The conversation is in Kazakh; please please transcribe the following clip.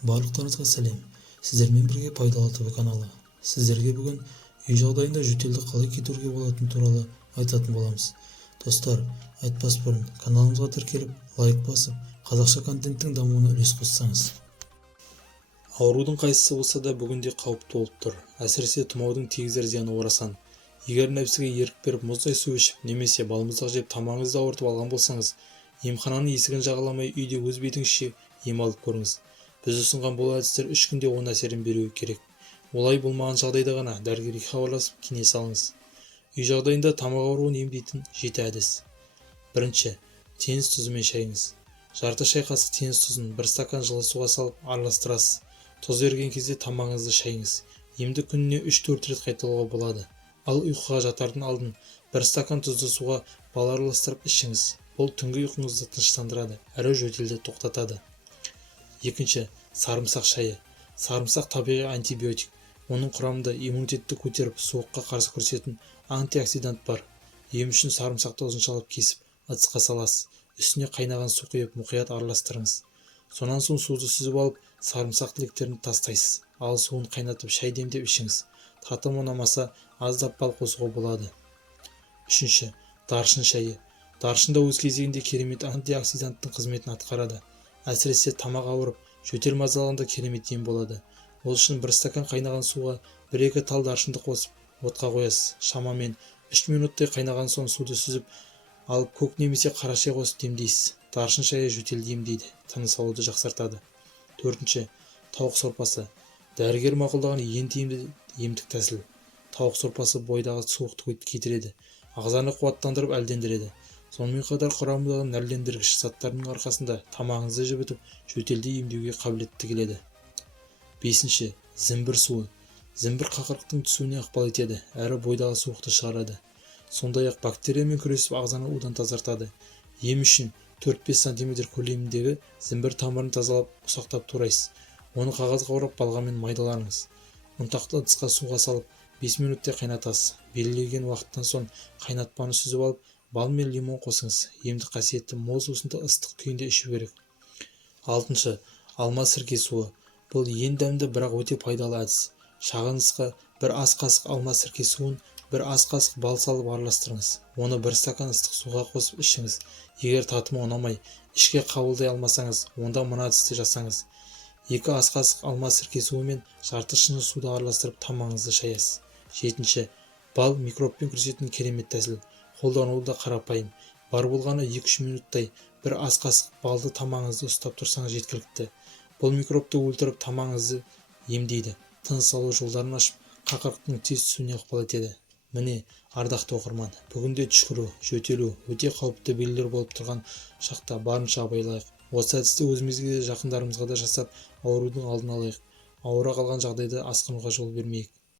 Барлықтарыңызға сәлем. Сіздермен бірге пайдалы ТВ каналы. Сіздерге бүгін үй жағдайында жөтелді қалай кетіруге болатыны туралы айтатын боламыз. Достар, айтпас бұрын каналымызға тіркеліп, лайк басып, қазақша контенттің дамуына үлес қоссаңыз. Аурудың қайсысы болса да бүгінде қауіпті болып тұр. Әсіресе тұмаудың тигізер зияны орасан. Егер нәпсіге ерік беріп мұздай су ішіп, немесе балмұздақ жеп тамағыңызды ауыртып алған болсаңыз, емхананың есігін жағаламай үйде өз бетіңізше ем алып көріңіз. Біз ұсынған бұл әдістер 3 күнде оң әсерін беруі керек. Олай болмаған жағдайда ғана дәрігерге хабарласып кеңес алыңыз. Үй жағдайында тамақ ауруын емдейтін 7 әдіс. Бірінші, теңіз тұзымен шайыңыз. Жарты шай қасық теңіз тұзын 1 стакан жылы суға салып араластырасыз. Тұз еріген кезде тамағыңызды шайыңыз. Емді күніне 3-4 рет қайталауға болады. Ал ұйқыға жатардың алдын 1 стакан тұзды суға бал араластырып ішіңіз. Бұл түнгі ұйқыңызды тыныштандырады әрі жөтелді тоқтатады. Екінші, сарымсақ шайы. Сарымсақ табиғи антибиотик. Оның құрамында иммунитетті көтеріп, суыққа қарсы күресетін антиоксидант бар. Ем үшін сарымсақты ұзыншалап кесіп, ыдысқа саласыз. Үстіне қайнаған су құйып мұқият араластырыңыз. Сонан соң суды сүзіп алып, сарымсақ тіліктерін тастайсыз. Ал суын қайнатып шай демдеп ішіңіз. Татымы ұнамаса, аздап бал қосуға болады. Үшінші, даршын шайы. Даршында өз кезегінде керемет антиоксиданттың қызметін атқарады. Әсіресе тамақ ауырып, жөтел мазалағанда керемет ем болады. Ол үшін 1 стакан қайнаған суға 1-2 тал даршынды қосып, отқа қоясыз. Шамамен 3 минуттай қайнаған соң суды сүзіп алып, көк немесе қара шай қосып демдейсіз. Даршын шайы жөтелді емдейді, тыныс алуды жақсартады. Төртінші, тауық сорпасы. Дәрігер мақұлдаған ең тиімді емдік тәсіл. Тауық сорпасы бойдағы суықты кетіреді, ағзаны қуаттандырып әлдендіреді. Сонымен қатар құрамындағы нәрлендіргіш заттардың арқасында тамағыңызды жібітіп, жөтелді емдеуге қабілетті келеді. Бесінші, зімбір суы. Зімбір қақырықтың түсуіне ықпал етеді, әрі бойдағы суықты шығарады. Сондай-ақ бактериямен күресіп ағзаны удан тазартады. Ем үшін 4-5 см көлеміндегі зімбір тамырын тазалап, ұсақтап турайсыз. Оны қағазға орап балғамен майдалаңыз. Ұнтақты ыдысқа суға салып, 5 минуттай қайнатасыз. Белгіленген уақыттан соң қайнатпаны сүзіп алып, бал мен лимон қосыңыз. Емдік қасиетті мол сусынды ыстық күйінде ішу керек. Алтыншы, алма сірке суы. Бұл ең дәмді, бірақ өте пайдалы әдіс. Шағын ыдысқа 1 ас қасық алма сірке суын 1 ас қасық бал салып араластырыңыз. Оны 1 стакан ыстық суға қосып ішіңіз. Егер татымы ұнамай, ішке қабылдай алмасаңыз, онда мына әдісті жасаңыз. 2 ас қасық алма сірке суы мен жарты шыны суды араластырып тамағыңызды шаясыз. Жетінші, бал микробпен күресетін керемет тәсіл. Қолдануы да қарапайым. Бар болғаны 2-3 минуттай 1 ас қасық балды тамағыңызды ұстап тұрсаңыз жеткілікті. Бұл микробты өлтіріп тамағыңызды емдейді, тыныс алу жолдарын ашып, қақырықтың тез түсуіне ықпал етеді. Міне, ардақты оқырман, бүгінде түшкіру, жөтелу өте қауіпті белгілер болып тұрған шақта барынша абайлайық. Осы әдісті өзімізге де жақындарымызға да жасап, аурудың алдын алайық. Ауыра қалған жағдайда асқынуға жол бермейік.